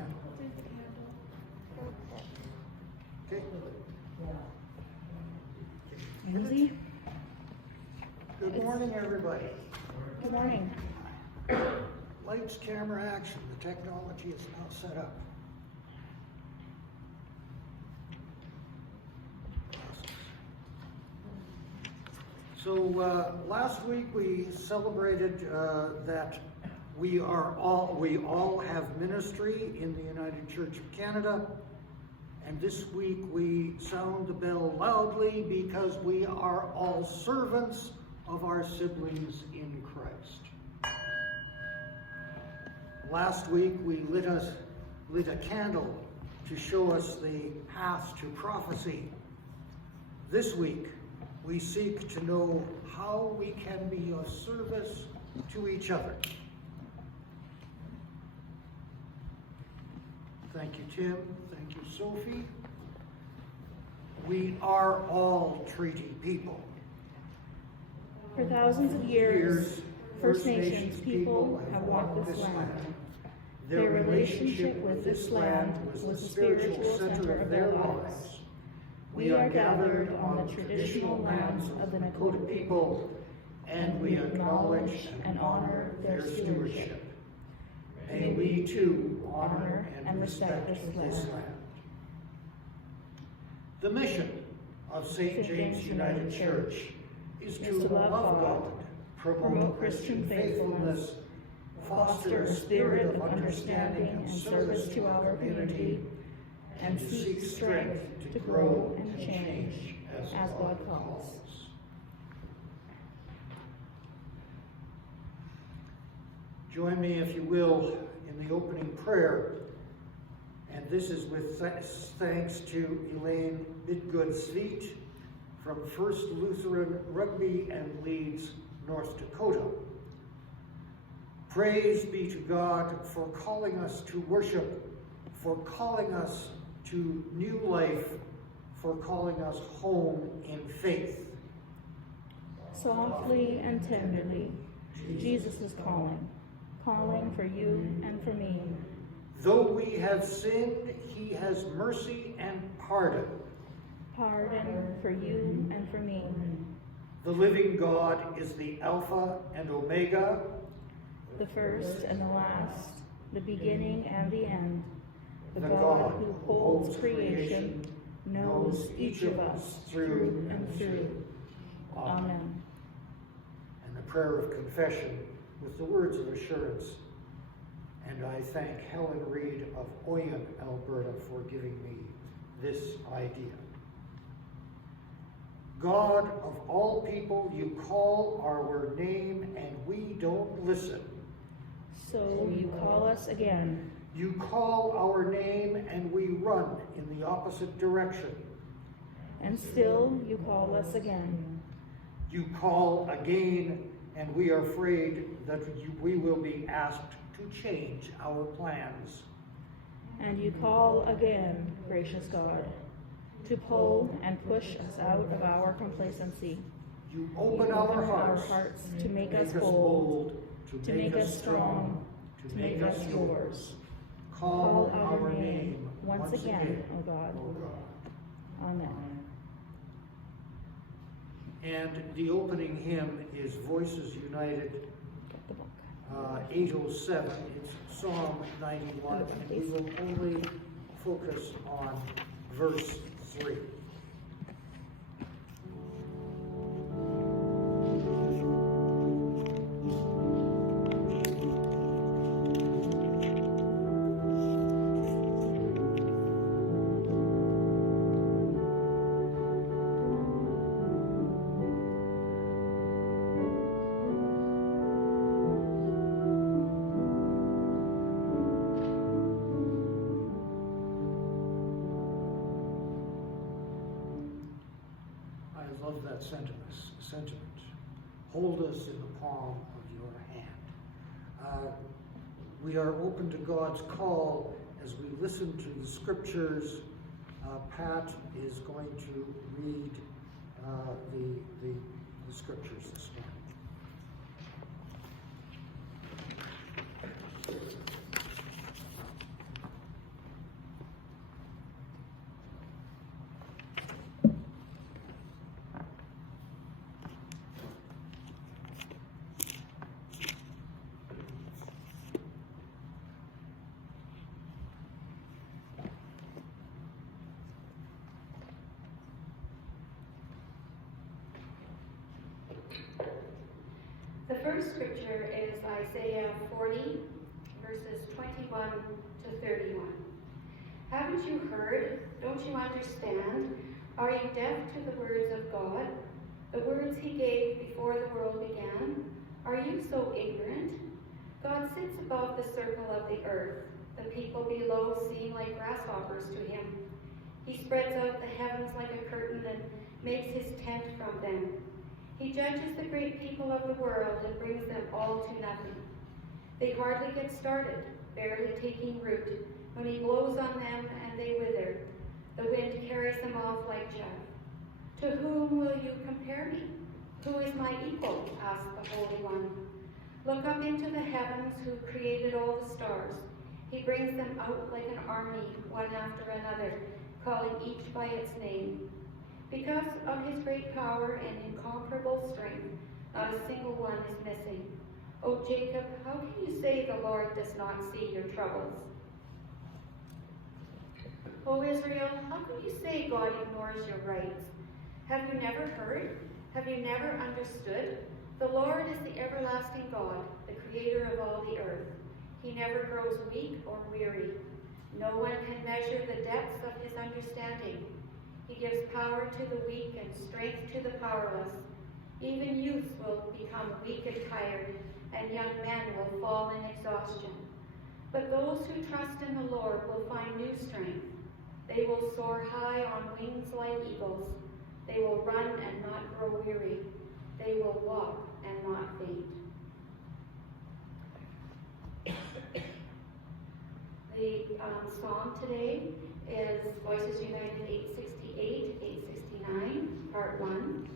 candle. Okay. Lindsay? Good morning, everybody. Good morning. Lights, camera, action. The technology is now set up. So last week we celebrated that we all have ministry in the United Church of Canada, and this week we sound the bell loudly because we are all servants of our siblings in Christ. Last week we lit a candle to show us the path to prophecy. This week we seek to know how we can be of service to each other. Thank you, Tim. Thank you, Sophie. We are all treaty people. For thousands of years, First Nations people have walked this land. Their relationship with this land was the spiritual center of their lives. We are gathered on the traditional lands of the Nakota people, and we acknowledge and honor their stewardship. May we too honor and respect this land. The mission of St. James United Church is to love God, promote Christian faithfulness, foster a spirit of understanding and service to our community, and to seek strength to grow and change as God calls. Join me, if you will, in the opening prayer. And this is with thanks to Elaine Bidgood-Sveet from First Lutheran Rugby and Leeds, North Dakota. Praise be to God for calling us to worship, for calling us to new life, for calling us home in faith. Softly and tenderly, Jesus is calling for you and for me. Though we have sinned, he has mercy and pardon. Pardon for you and for me. The living God is the Alpha and Omega, the first and the last, the beginning and the end. The the God who holds creation, knows each of us through and through. Amen. And the prayer of confession with the words of assurance. And I thank Helen Reed of Oyen, Alberta, for giving me this idea. God of all people, you call our name and we don't listen. So you call us again. You call our name and we run in the opposite direction. And still you call us again. You call again and we are afraid that we will be asked to change our plans. And you call again, gracious God, to pull and push us out of our complacency. You open our hearts to make us bold, to make us strong, to make us yours. Call our name once again, O God. Amen. And the opening hymn is Voices United, 807. It's Psalm 91, and we will only focus on verse 3. That sentiment. Hold us in the palm of your hand. We are open to God's call as we listen to the scriptures. Pat is going to read the scriptures this morning. first scripture is Isaiah 40, verses 21 to 31. Haven't you heard? Don't you understand? Are you deaf to the words of God? The words he gave before the world began? Are you so ignorant? God sits above the circle of the earth. The people below seem like grasshoppers to him. He spreads out the heavens like a curtain and makes his tent from them. He judges the great people of the world and brings them all to nothing. They hardly get started, barely taking root, when he blows on them and they wither. The wind carries them off like chaff. To whom will you compare me? Who is my equal? Asked the Holy One. Look up into the heavens, who created all the stars. He brings them out like an army, one after another, calling each by its name. Because of his great power and incomparable strength, not a single one is missing. O Jacob, how can you say the Lord does not see your troubles? O Israel, how can you say God ignores your rights? Have you never heard? Have you never understood? The Lord is the everlasting God, the creator of all the earth. He never grows weak or weary. No one can measure the depths of his understanding. He gives power to the weak and strength to the powerless. Even youths will become weak and tired, and young men will fall in exhaustion. But those who trust in the Lord will find new strength. They will soar high on wings like eagles. They will run and not grow weary. They will walk and not faint. The psalm today is Voices United 868, 869, part 1.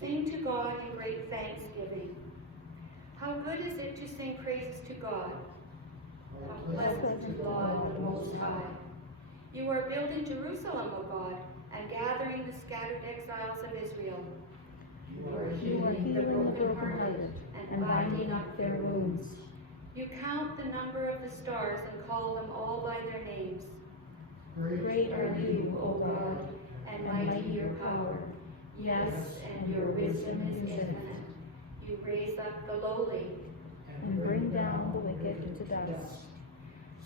Sing to God in great thanksgiving. How good is it to sing praises to God? How pleasant to God the Most High. You are building Jerusalem, O God, and gathering the scattered exiles of Israel. You are healing the brokenhearted and binding up their wounds. You count the number of the stars and call them all by their names. Great are you, O God, and mighty your power. Yes, and your wisdom is infinite. You raise up the lowly and bring down the wicked to dust.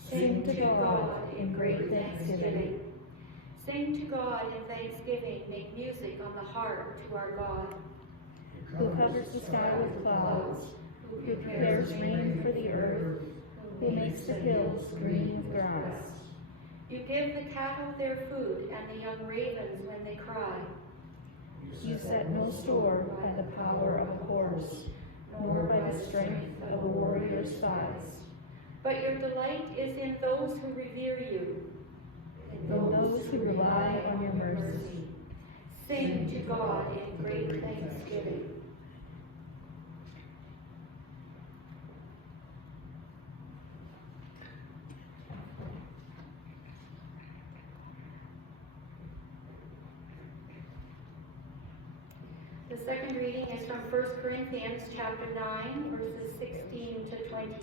Sing to God in great thanksgiving. Sing to God in thanksgiving. Make music on the harp to our God. Who covers the sky with clouds, who prepares rain for the earth, who makes the hills green with grass. You give the cattle their food and the young ravens when they cry. You set no store by the power of a horse, nor by the strength of a warrior's thighs. But your delight is in those who revere you, in those who rely on your mercy. Sing to God in great thanksgiving. The second reading is from 1 Corinthians chapter 9, verses 16 to 23.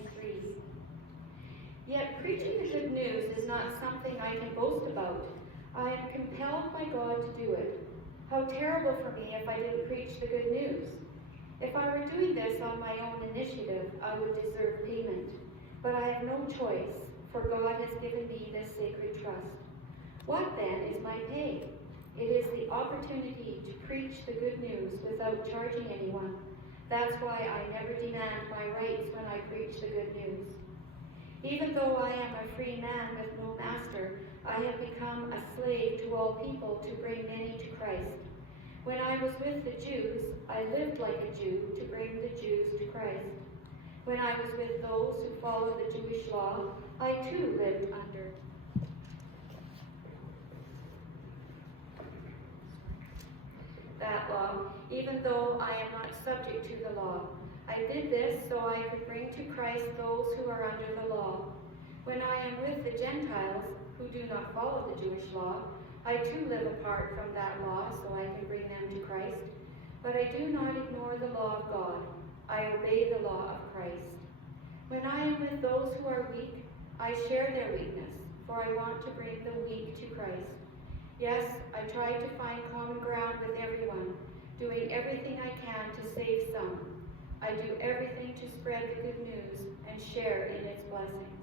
Yet preaching the good news is not something I can boast about. I am compelled by God to do it. How terrible for me if I didn't preach the good news. If I were doing this on my own initiative, I would deserve payment. But I have no choice, for God has given me this sacred trust. What then is my pay? It is the opportunity to preach the good news without charging anyone. That's why I never demand my rights when I preach the good news. Even though I am a free man with no master, I have become a slave to all people to bring many to Christ. When I was with the Jews, I lived like a Jew to bring the Jews to Christ. When I was with those who follow the Jewish law, I too lived under that law, even though I am not subject to the law. I did this so I could bring to Christ those who are under the law. When I am with the Gentiles, who do not follow the Jewish law, I too live apart from that law so I can bring them to Christ. But I do not ignore the law of God. I obey the law of Christ. When I am with those who are weak, I share their weakness, for I want to bring the weak to Christ. Yes, I try to find common ground with everyone, doing everything I can to save some. I do everything to spread the good news and share in its blessings.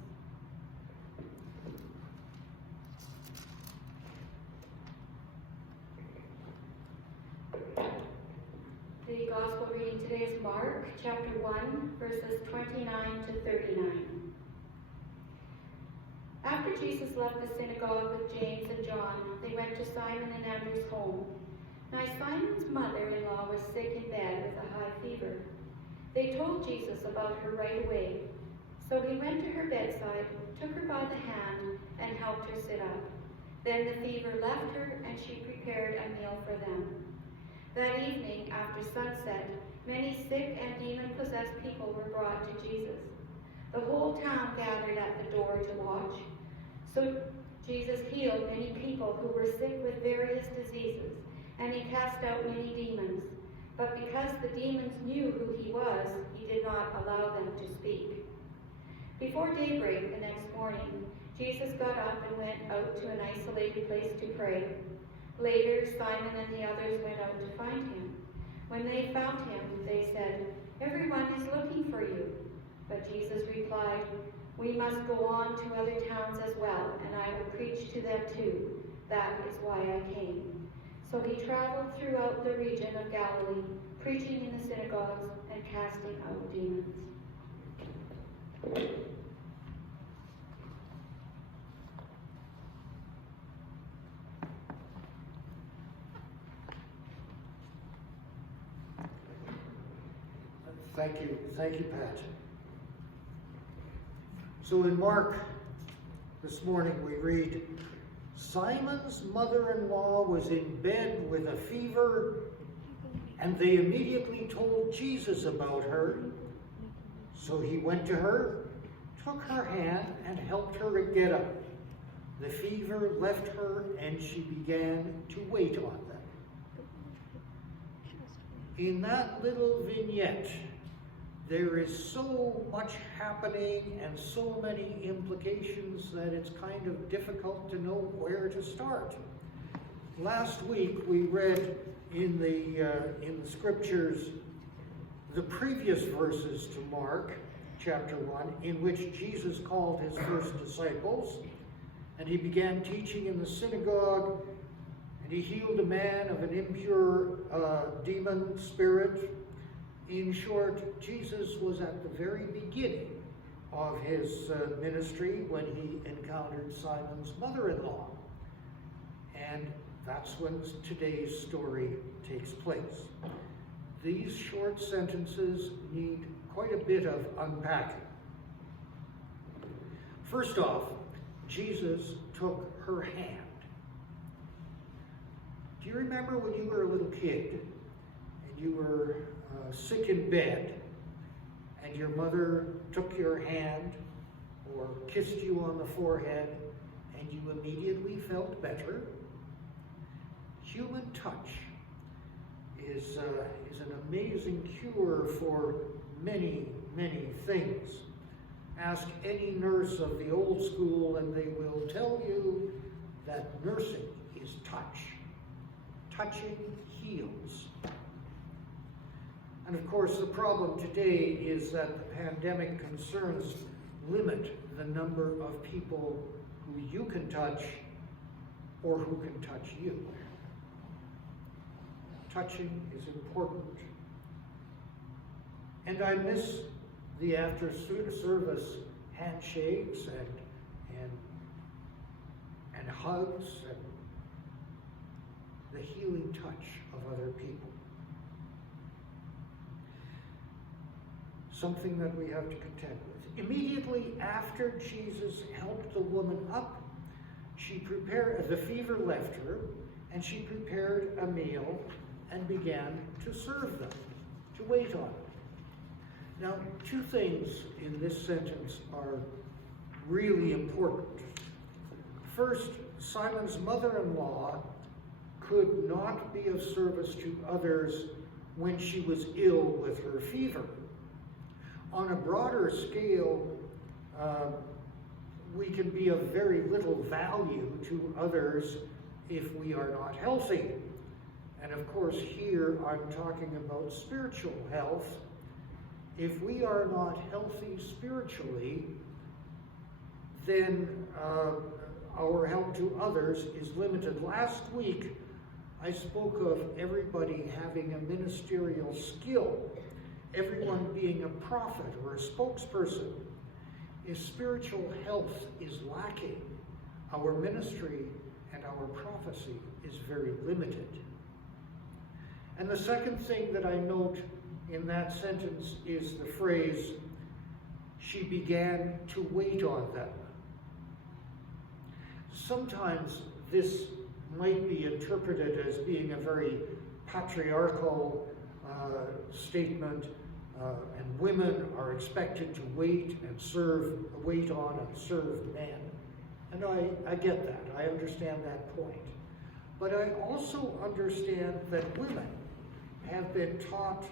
The gospel reading today is Mark chapter 1, verses 29 to 39. After Jesus left the synagogue with James and John, they went to Simon and Andrew's home. Now Simon's mother-in-law was sick in bed with a high fever. They told Jesus about her right away. So he went to her bedside, took her by the hand, and helped her sit up. Then the fever left her, and she prepared a meal for them. That evening, after sunset, many sick and demon-possessed people were brought to Jesus. The whole town gathered at the door to watch. So Jesus healed many people who were sick with various diseases, and he cast out many demons. But because the demons knew who he was, he did not allow them to speak. Before daybreak the next morning, Jesus got up and went out to an isolated place to pray. Later, Simon and the others went out to find him. When they found him, they said, "Everyone is looking for you." But Jesus replied, "We must go on to other towns as well, and I will preach to them too. That is why I came." So he traveled throughout the region of Galilee, preaching in the synagogues and casting out demons. Thank you, Pat. So in Mark this morning we read, Simon's mother-in-law was in bed with a fever, and they immediately told Jesus about her. So he went to her, took her hand, and helped her get up. The fever left her, and she began to wait on them. In that little vignette, there is so much happening and so many implications that it's kind of difficult to know where to start. Last week we read in the scriptures the previous verses to Mark chapter 1, in which Jesus called his first disciples, and he began teaching in the synagogue, and he healed a man of an impure demon spirit. In short, Jesus was at the very beginning of his ministry when he encountered Simon's mother-in-law. And that's when today's story takes place. These short sentences need quite a bit of unpacking. First off, Jesus took her hand. Do you remember when you were a little kid and you were sick in bed and your mother took your hand or kissed you on the forehead and you immediately felt better? Human touch is an amazing cure for many, many things. Ask any nurse of the old school and they will tell you that nursing is touch. Touching heals. And of course, the problem today is that the pandemic concerns limit the number of people who you can touch or who can touch you. Touching is important. And I miss the after-service handshakes and hugs and the healing touch of other people. Something that we have to contend with. Immediately after Jesus helped the woman up, the fever left her, and she prepared a meal and began to serve them, to wait on them. Now, two things in this sentence are really important. First, Simon's mother-in-law could not be of service to others when she was ill with her fever. On a broader scale, we can be of very little value to others if we are not healthy. And of course, here I'm talking about spiritual health. If we are not healthy spiritually, then our help to others is limited. Last week, I spoke of everybody having a ministerial skill, everyone being a prophet or a spokesperson. If spiritual health is lacking, our ministry and our prophecy is very limited. And the second thing that I note in that sentence is the phrase, she began to wait on them. Sometimes this might be interpreted as being a very patriarchal statement, and women are expected to wait on and serve men. And I get that. I understand that point. But I also understand that women have been taught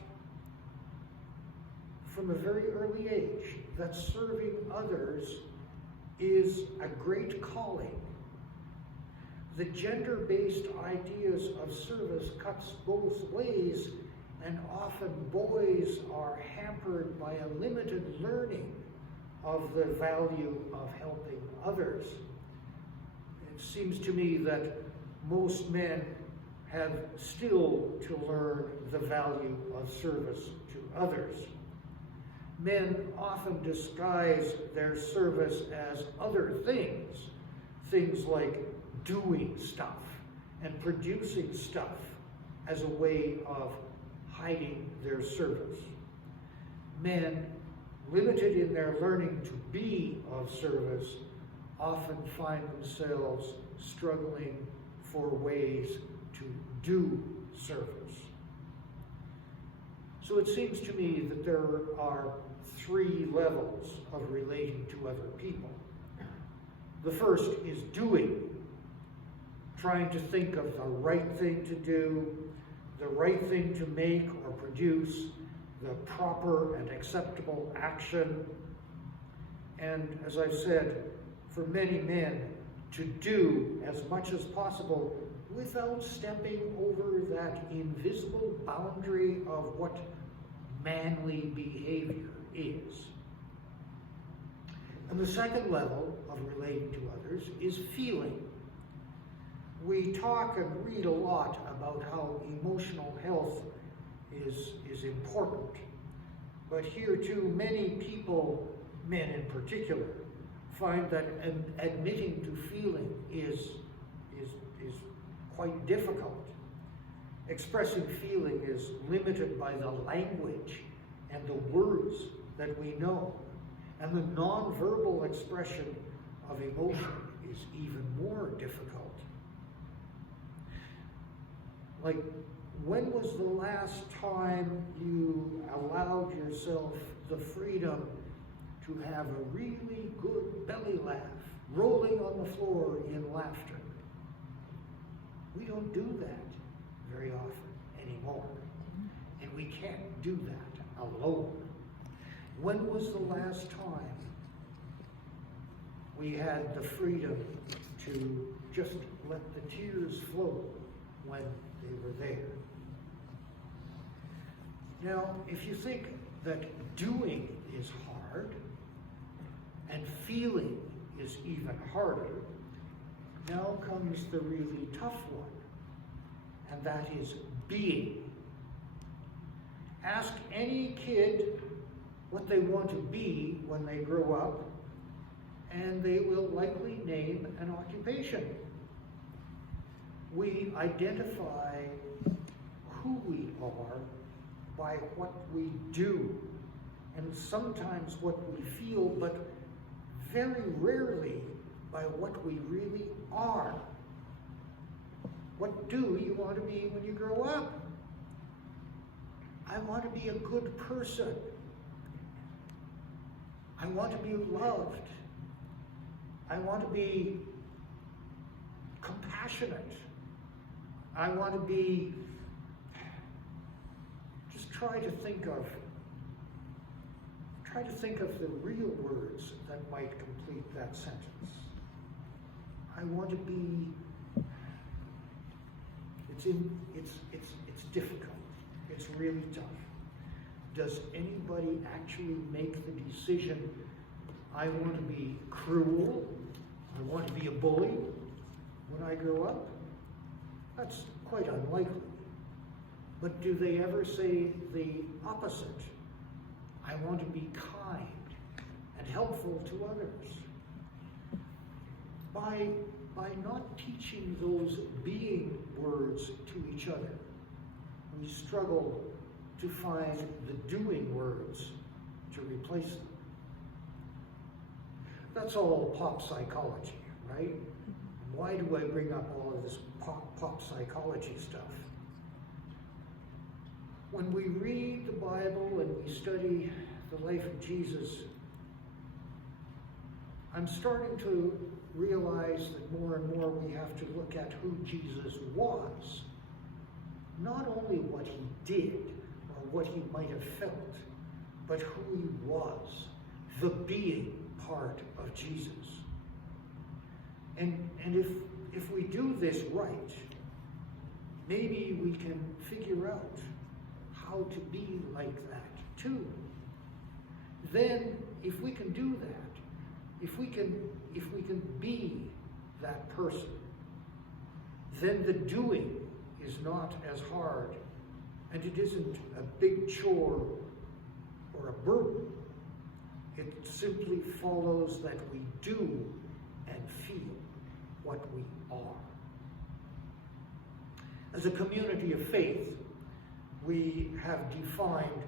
from a very early age that serving others is a great calling. The gender-based ideas of service cuts both ways, and often boys are hampered by a limited learning of the value of helping others. It seems to me that most men have still to learn the value of service to others. Men often disguise their service as other things, things like doing stuff and producing stuff as a way of hiding their service. Men, limited in their learning to be of service, often find themselves struggling for ways to do service. So it seems to me that there are three levels of relating to other people. The first is doing, trying to think of the right thing to do, the right thing to make or produce, the proper and acceptable action. And as I said, for many men, to do as much as possible without stepping over that invisible boundary of what manly behavior is. And the second level of relating to others is feeling. We talk and read a lot about how emotional health is important. But here too, many people, men in particular, find that admitting to feeling is quite difficult. Expressing feeling is limited by the language and the words that we know. And the nonverbal expression of emotion is even more difficult. Like, when was the last time you allowed yourself the freedom to have a really good belly laugh, rolling on the floor in laughter? We don't do that very often anymore. And we can't do that alone. When was the last time we had the freedom to just let the tears flow when they were there? Now, if you think that doing is hard and feeling is even harder, now comes the really tough one, and that is being. Ask any kid what they want to be when they grow up, and they will likely name an occupation. We identify who we are by what we do, and sometimes what we feel, but very rarely by what we really are. What do you want to be when you grow up? I want to be a good person. I want to be loved. I want to be compassionate. I want to be, just try to think of Try to think of the real words that might complete that sentence. I want to be, it's difficult. It's really tough. Does anybody actually make the decision, I want to be cruel, I want to be a bully when I grow up? That's quite unlikely. But do they ever say the opposite? I want to be kind and helpful to others. By not teaching those being words to each other, we struggle to find the doing words to replace them. That's all pop psychology, right? Why do I bring up all of this pop psychology stuff? When we read the Bible and we study the life of Jesus, I'm starting to realize that more and more we have to look at who Jesus was. Not only what he did or what he might have felt, but who he was, the being part of Jesus. And if we do this right, maybe we can figure out how to be like that too. Then, if we can do that, if we can be that person, then the doing is not as hard, and it isn't a big chore or a burden. It simply follows that we do and feel what we are. As a community of faith, we have defined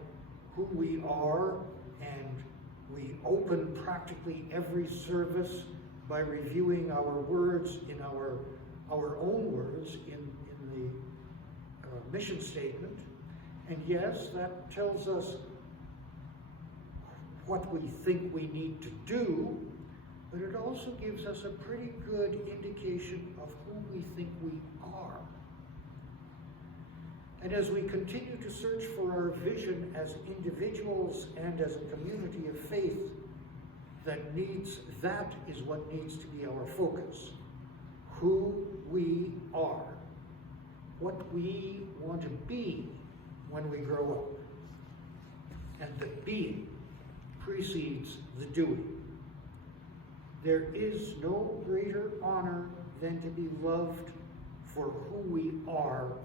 who we are, and we open practically every service by reviewing our words in our own words in the mission statement. And yes, that tells us what we think we need to do, but it also gives us a pretty good indication of who we think we are. And as we continue to search for our vision as individuals and as a community of faith, that is what needs to be our focus. Who we are. What we want to be when we grow up. And the being precedes the doing. There is no greater honor than to be loved for who we are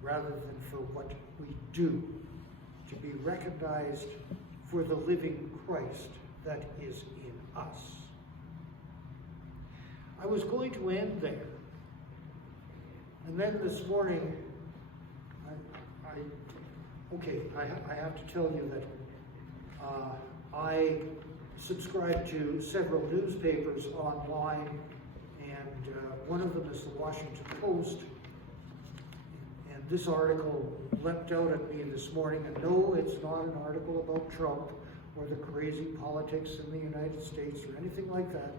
rather than for what we do, to be recognized for the living Christ that is in us. I was going to end there, and then this morning, I have to tell you that I subscribe to several newspapers online, and one of them is the Washington Post. And this article leapt out at me this morning, and no, it's not an article about Trump or the crazy politics in the United States or anything like that.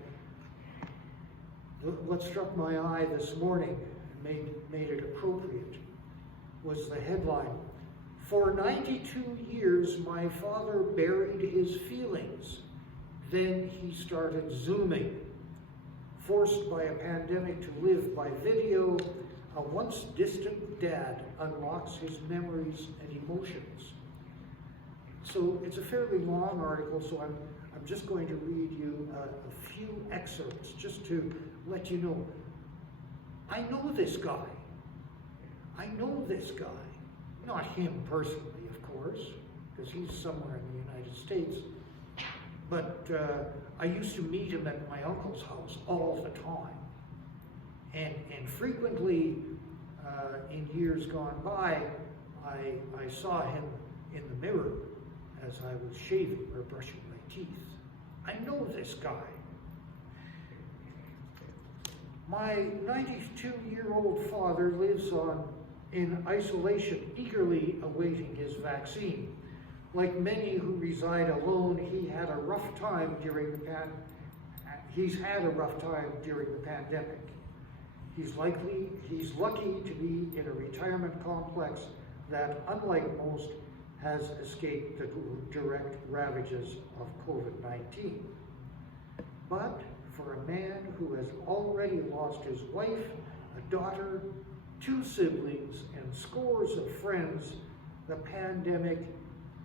What struck my eye this morning and made it appropriate was the headline, "For 92 years, my father buried his feelings. Then he started Zooming. Forced by a pandemic to live by video, a once distant dad unlocks his memories and emotions." So it's a fairly long article, so I'm just going to read you a few excerpts just to let you know. I know this guy. I know this guy. Not him personally, of course, because he's somewhere in the United States. But I used to meet him at my uncle's house all the time. And frequently, in years gone by, I saw him in the mirror as I was shaving or brushing my teeth. I know this guy. My 92-year-old father lives in isolation, eagerly awaiting his vaccine. Like many who reside alone, he's had a rough time during the pandemic. He's lucky to be in a retirement complex that, unlike most, has escaped the direct ravages of COVID-19. But for a man who has already lost his wife, a daughter, 2 siblings, and scores of friends, the pandemic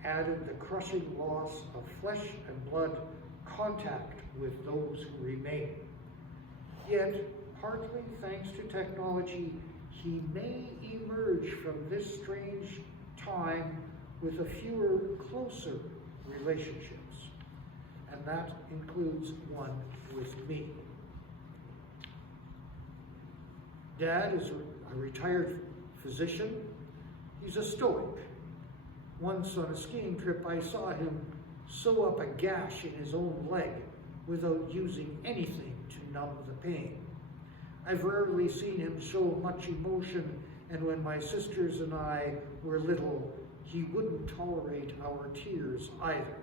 added the crushing loss of flesh and blood contact with those who remain. Yet, partly thanks to technology, he may emerge from this strange time with a fewer, closer relationships. And that includes one with me. Dad is a retired physician. He's a stoic. Once on a skiing trip, I saw him sew up a gash in his own leg without using anything to numb the pain. I've rarely seen him show much emotion, and when my sisters and I were little, he wouldn't tolerate our tears either.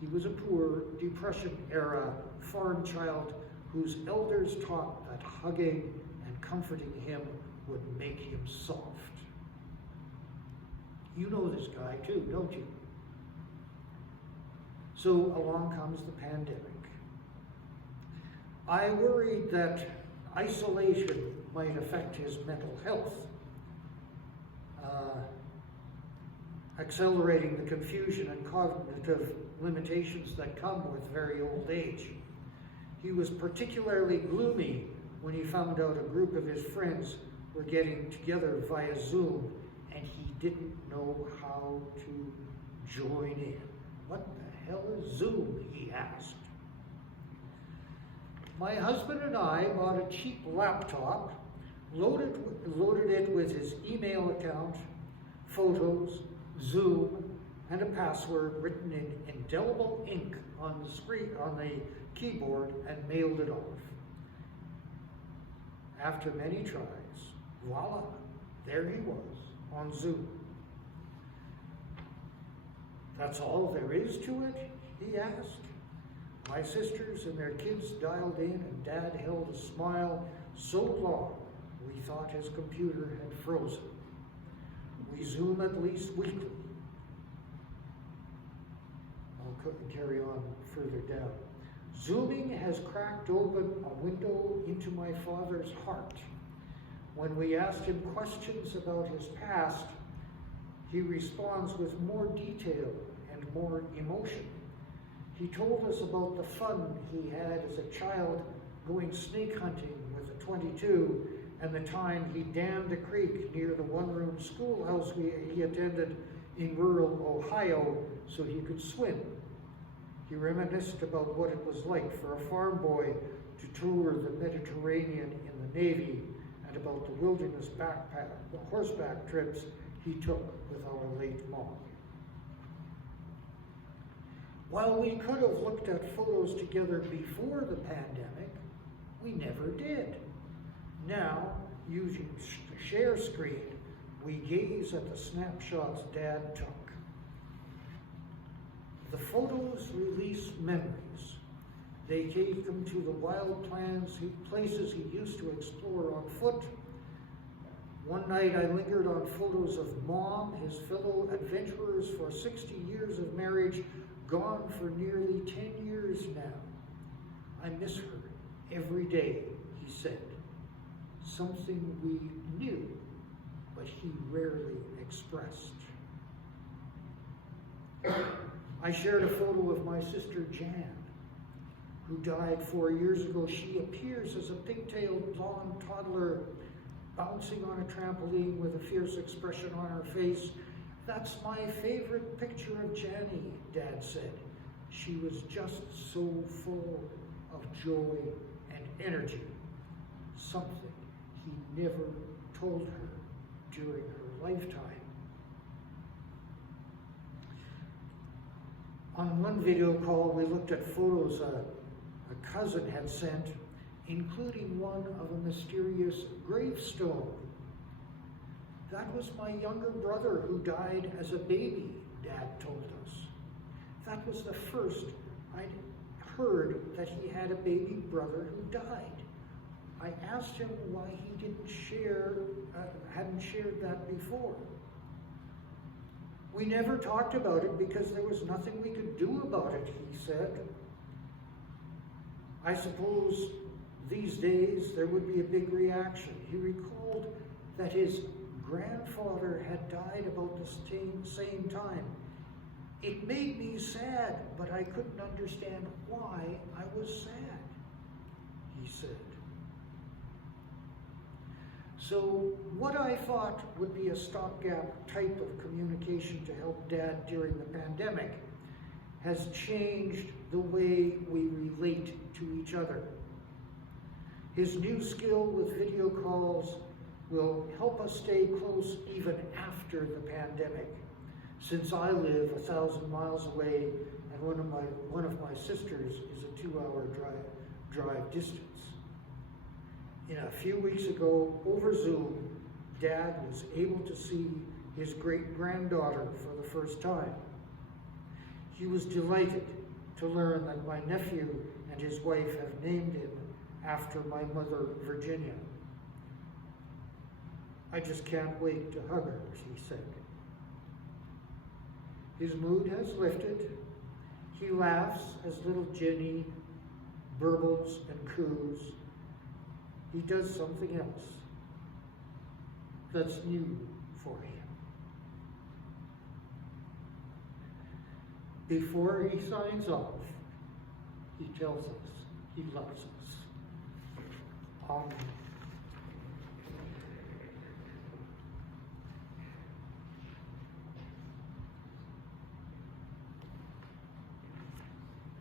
He was a poor, Depression-era farm child whose elders taught that hugging and comforting him would make him soft. You know this guy too, don't you? So along comes the pandemic. I worried that isolation might affect his mental health, accelerating the confusion and cognitive limitations that come with very old age. He was particularly gloomy when he found out a group of his friends were getting together via Zoom, and he didn't know how to join in. What the hell is Zoom, he asked. My husband and I bought a cheap laptop, loaded it with his email account, photos, Zoom, and a password written in indelible ink on the screen, on the keyboard, and mailed it off. After many tries, voila, there he was on Zoom. That's all there is to it? He asked. My sisters and their kids dialed in, and Dad held a smile so long we thought his computer had frozen. We Zoom at least weekly. I'll carry on further down. Zooming has cracked open a window into my father's heart. When we asked him questions about his past, he responds with more detail and more emotion. He told us about the fun he had as a child going snake hunting with a .22 and the time he dammed a creek near the one-room schoolhouse he attended in rural Ohio so he could swim. He reminisced about what it was like for a farm boy to tour the Mediterranean in the Navy and about the wilderness horseback trips he took with our late mom. While we could have looked at photos together before the pandemic, we never did. Now, using the share screen, we gaze at the snapshots Dad took. The photos release memories. They take him to the wild places he used to explore on foot. One night I lingered on photos of Mom, his fellow adventurers for 60 years of marriage, gone for nearly 10 years now. I miss her every day, he said. Something we knew, but he rarely expressed. I shared a photo of my sister Jan, who died 4 years ago. She appears as a pigtailed blonde toddler bouncing on a trampoline with a fierce expression on her face. That's my favorite picture of Janny, Dad said. She was just so full of joy and energy, something he never told her during her lifetime. On one video call, we looked at photos a cousin had sent, including one of a mysterious gravestone. That was my younger brother who died as a baby, Dad told us. That was the first I'd heard that he had a baby brother who died. I asked him why he hadn't shared that before. We never talked about it because there was nothing we could do about it, he said. I suppose these days there would be a big reaction. He recalled that his grandfather had died about the same time. It made me sad, but I couldn't understand why I was sad, he said. So what I thought would be a stopgap type of communication to help Dad during the pandemic has changed the way we relate to each other. His new skill with video calls will help us stay close even after the pandemic, since I live 1,000 miles away and one of my sisters is a 2-hour drive distance. A few weeks ago, over Zoom, Dad was able to see his great-granddaughter for the first time. He was delighted to learn that my nephew and his wife have named him after my mother, Virginia. I just can't wait to hug her, he said. His mood has lifted. He laughs as little Jenny burbles and coos. He does something else that's new for him. Before he signs off, he tells us he loves us. Amen.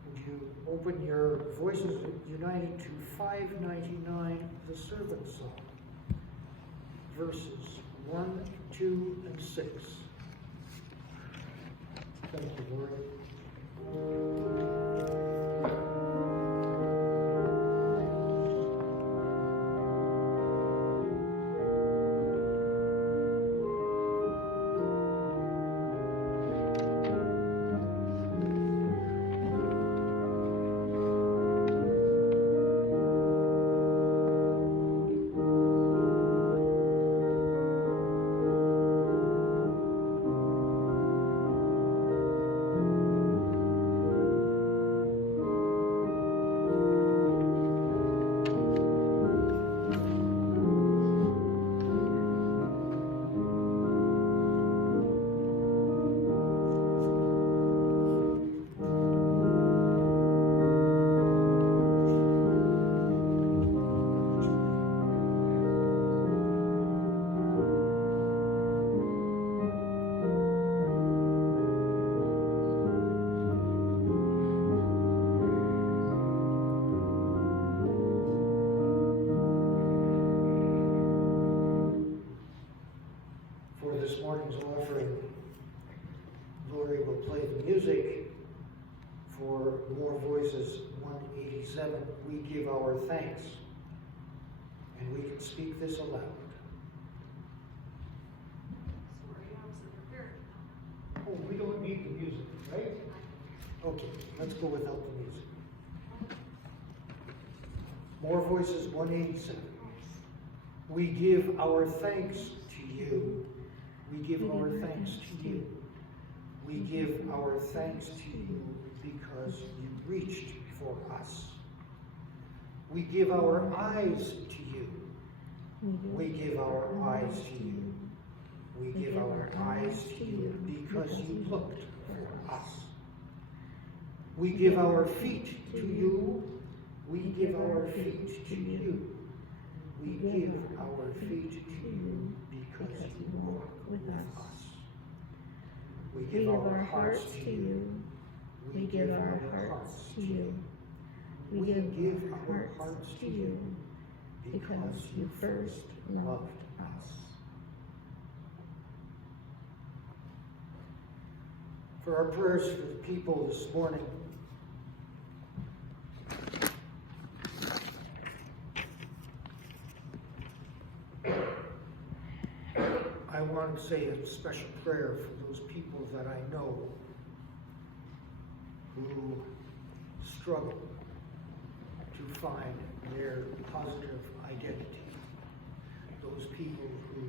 Would you open your Voices United to 599, the Servant Song, verses 1, 2, and 6. Thank you, Lord. This morning's offering, Lori will play the music for More Voices 187. We give our thanks, and we can speak this aloud. Sorry, I wasn't prepared. Oh, we don't need the music, right? Okay, let's go without the music. More Voices 187. We give our thanks to you. We give our thanks to you. We give our thanks to you because you reached for us. We give our eyes to you. We give our eyes to you. We give our eyes to you because you looked for us. We give our feet to you. We give our feet to you. We give our feet to you because you walk with us. We give our hearts to you. We give our hearts to you. We give our hearts to you because you first loved us. For our prayers for the people this morning, I want to say a special prayer for those people that I know who struggle to find their positive identity. Those people who,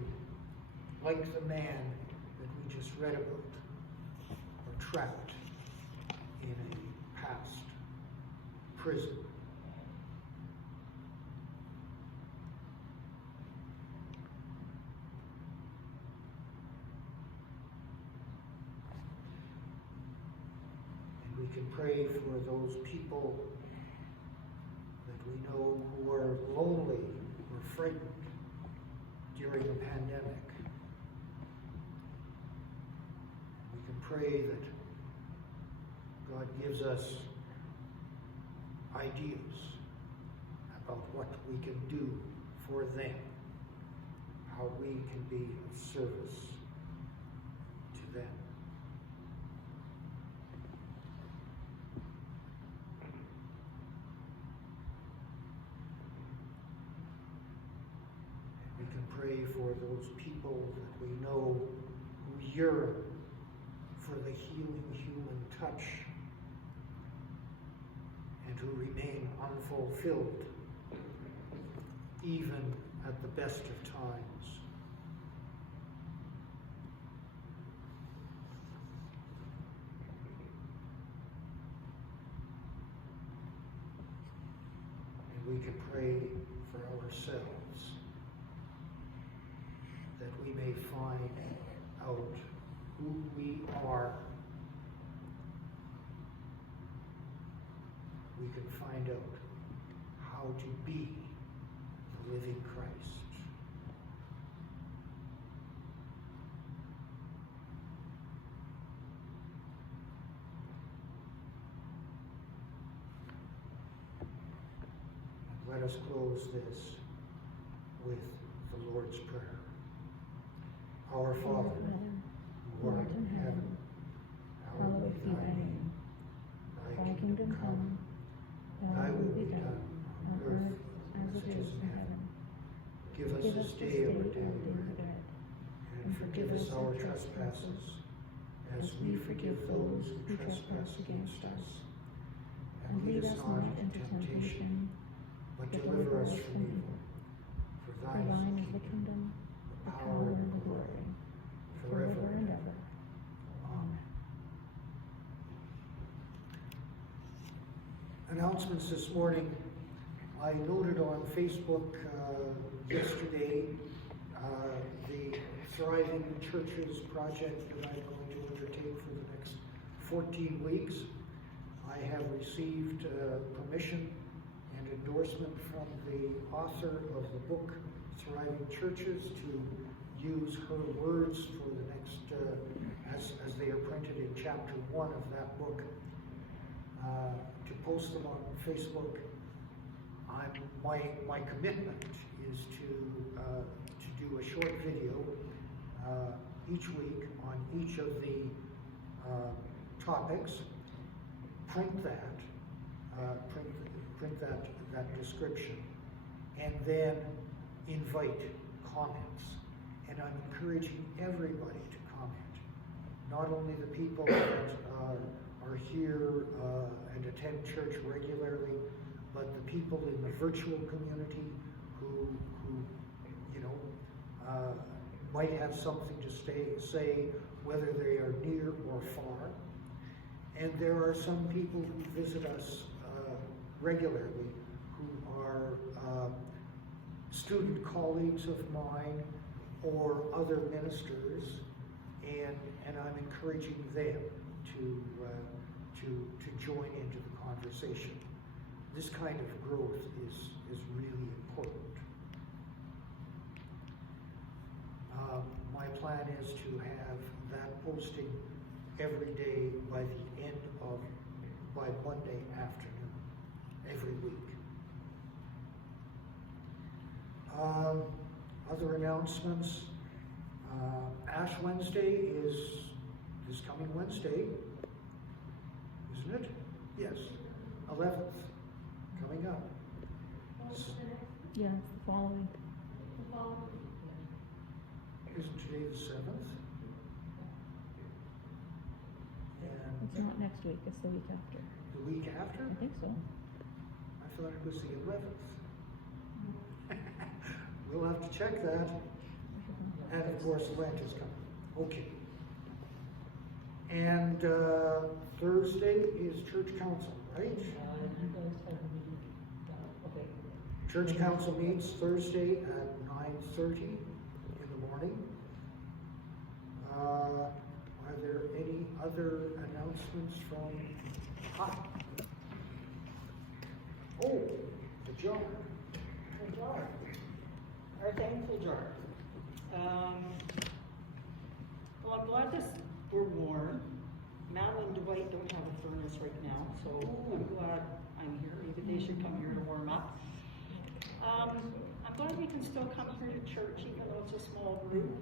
like the man that we just read about, trapped in a past prison. And we can pray for those people that we know who are lonely or frightened during the pandemic. We can pray that God gives us ideas about what we can do for them, how we can be of service to them. We can pray for those people that we know who yearn for the healing human touch and who remain unfulfilled even at the best of times. And we can pray for ourselves that we may find out who we are. We can find out how to be the living Christ. And let us close this with the Lord's Prayer. Our Father, who art in heaven, hallowed be thy name. Thy kingdom come, thy will be done on earth as it is in heaven. Give us this day our daily bread, and forgive us our trespasses, as we forgive those who trespass against us. And lead us not into temptation, but deliver us from evil. For thine is the kingdom, the power, and the glory, forever and ever. Amen. Announcements this morning. I noted on Facebook yesterday the Thriving Churches project that I'm going to undertake for the next 14 weeks. I have received permission and endorsement from the author of the book Thriving Churches to use her words for the next, as they are printed in chapter 1 of that book, to post them on Facebook. My commitment is to do a short video each week on each of the topics, print that description, and then invite comments. And I'm encouraging everybody to comment, not only the people that are here and attend church regularly, but the people in the virtual community who might have something to say, whether they are near or far. And there are some people who visit us regularly who are student colleagues of mine or other ministers, and I'm encouraging them to join into the conversation. This kind of growth is really important. My plan is to have that posting every day by Monday afternoon, every week. Other announcements. Ash Wednesday is this coming Wednesday, isn't it? Yes, 11th, coming up. Yeah, it's the following. Isn't today the 7th? And It's not next week, it's the week after. the week after? I think so. I thought it was the 11th. We'll have to check that. And of course, Lent is coming. Okay. And Thursday is church council, right? You guys have a meeting, okay. Church council meets Thursday at 9:30 in the morning. Are there any other announcements from? Oh, the jar. The jar, our thankful jar. Well, I'm glad we're warm. Mal and Dwight don't have a furnace right now, so I'm glad I'm here. Maybe they should come here to warm up. I'm glad we can still come here to church, even though it's a small group.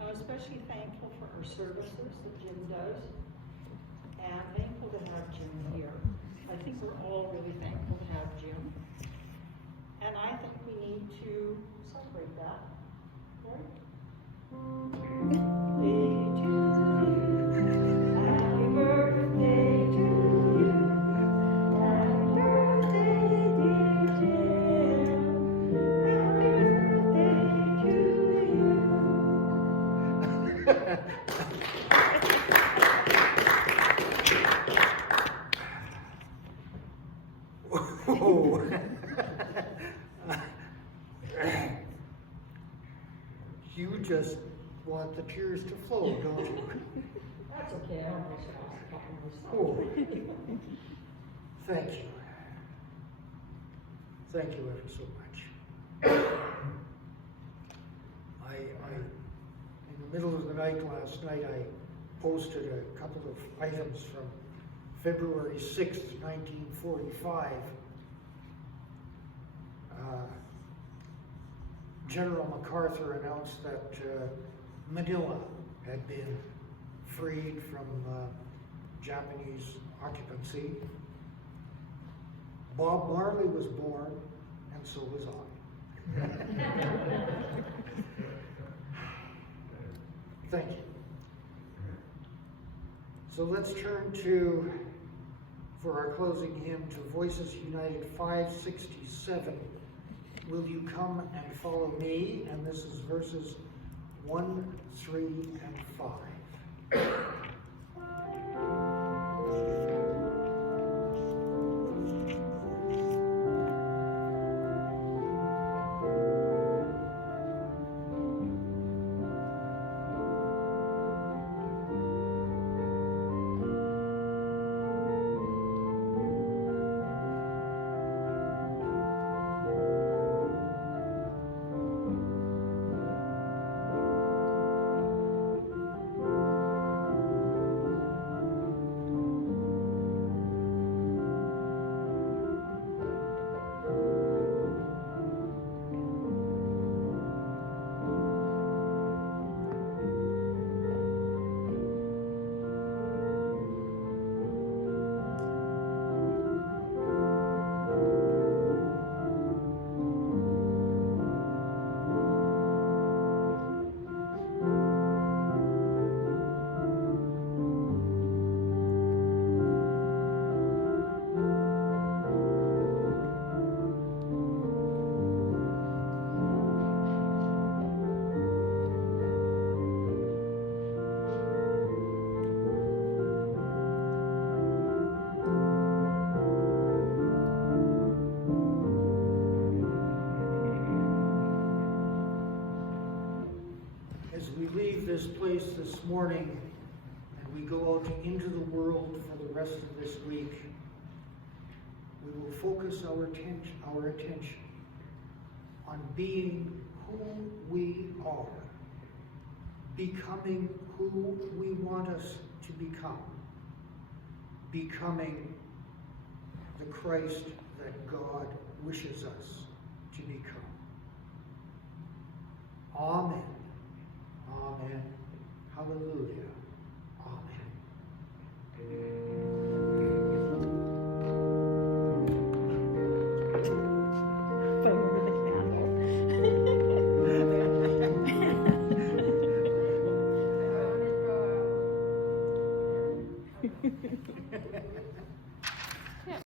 I'm especially thankful for our services that Jim does, and thankful to have Jim here. I think we're all really thankful to have Jim, and I think we need to celebrate that, right? Happy birthday to you. Happy birthday, dear Jim. Happy birthday to Oh. You just want the tears to flow, don't you? That's okay, I almost lost a couple of Oh. Thank you. Thank you ever so much. In the middle of the night last night, I posted a couple of items from February 6th, 1945. General MacArthur announced that Manila had been freed from Japanese occupancy. Bob Marley was born, and so was I. Thank you. So let's turn to, for our closing hymn, to Voices United 567. Will you come and follow me? And this is verses 1, 3, and 5. As we leave this place this morning and we go out into the world for the rest of this week, we will focus our attention on being who we are, becoming who we want us to become, becoming the Christ that God wishes us to become. Amen. Amen. Hallelujah.